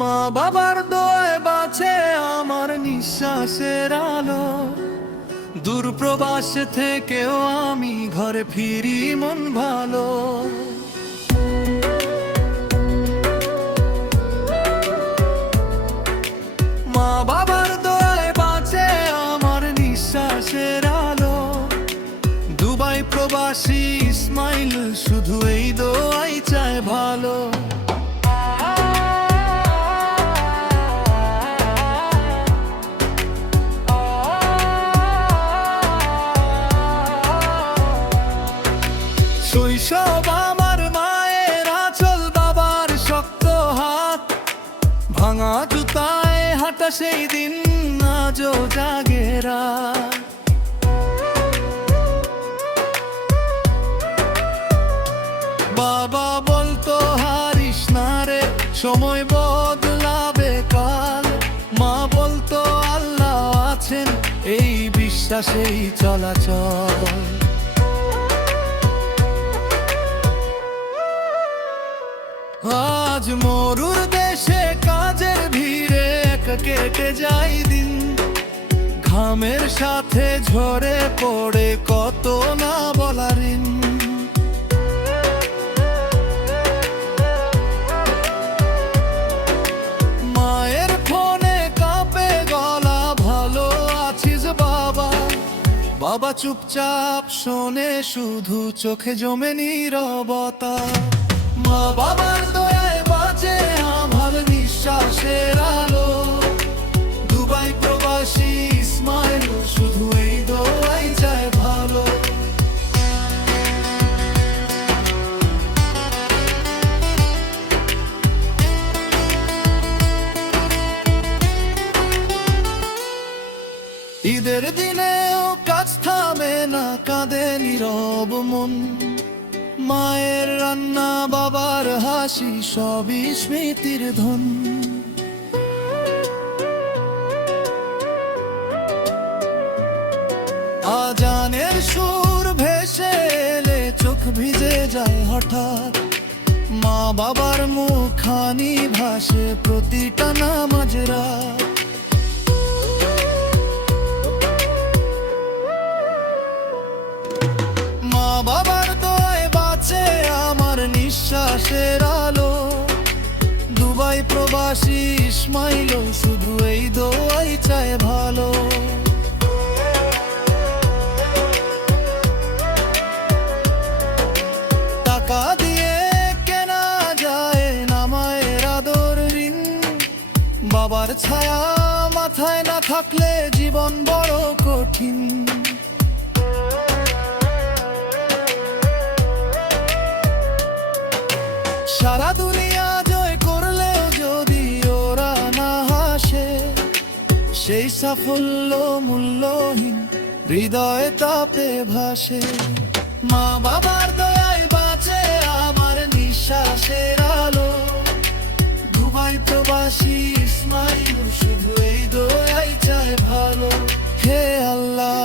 মা বাবার দোয়ায় বাঁচে আমার নিঃশ্বাসের আলো। দূর প্রবাস থেকেও আমি ঘরে ফিরি মন ভালো। মা বাবার দোয়ায় বাঁচে আমার নিঃশ্বাসের আলো। দুবাই প্রবাসী ইসমাইল শুধু এই দোয়াই চায় ভালো। শৈশব আমার মায়ের আঁচল, বাবার শক্ত হাত, ভাঙা জুতায় হাঁটা সেই দিন আজও জাগে রাত। বাবা বলতো হারিস না রে, সময় বদলাবে কাল। মা বলতো আল্লাহ আছেন, এই বিশ্বাসেই চলাচল। আজ মরুর দেশে কাজের ভিড়ে কেটে যায় দিন। ঘামের সাথে ঝরে পড়ে কত না বলা ঋণ। মায়ের ফোনে কাঁপে গলা, ভালো আছিস বাবা? বাবা চুপচাপ শোনে, শুধু চোখে জমে নীরবতা। মা বাবার দয়ায় বাঁচে আমার নিঃশ্বাসের আলো। দুবাই প্রবাসী ইসমাইল শুধু এই দোয়াই চায় ভালো। ঈদের দিনেও কাজ থামে না, কাঁদে নীরব মন। মায়ের রান্না, বাবার হাসি, সবই স্মৃতির ধন। আজানের সুর ভেসে এলে চোখ ভিজে যায় হঠাৎ। মা বাবার মুখখানি ভাসে প্রতিটা নামাজ রাত। মা বাবার দোয়ায় বাঁচে আমার নিঃশ্বাসের আলো। দুবাই প্রবাসী ইসমাইল শুধু এই দোয়াই চায় ভালো। টাকা দিয়ে কেনা যায় না মায়ের আদর ঋণ। বাবার ছায়া মাথায় না থাকলে জীবন বড় কঠিন। সারা দুনিয়া জয় করলেও যদি ওরা না হাসে, সেই সাফল্য মূল্যহীন, হৃদয়ে তাপে ভাসে। মা বাবার দয়ায় বাঁচে আমার নিঃশ্বাসের আলো। দুবাই প্রবাসী ইসমাইল শুধু এই দোয়াই চায় ভালো। হে আল্লাহ,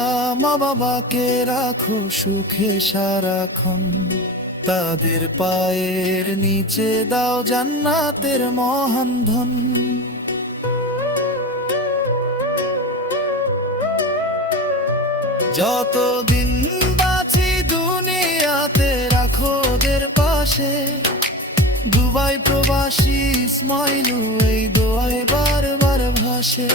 মা বাবাকে রাখো সুখে সারাক্ষণ। তাদের পায়ের নিচে দাও জান্নাতের মহান ধন। যতদিন বাঁচি দুনিয়াতে রাখো ওদের পাশে। দুবাই প্রবাসী ইসমাইল এই দোয়ায় বারবার ভাসে।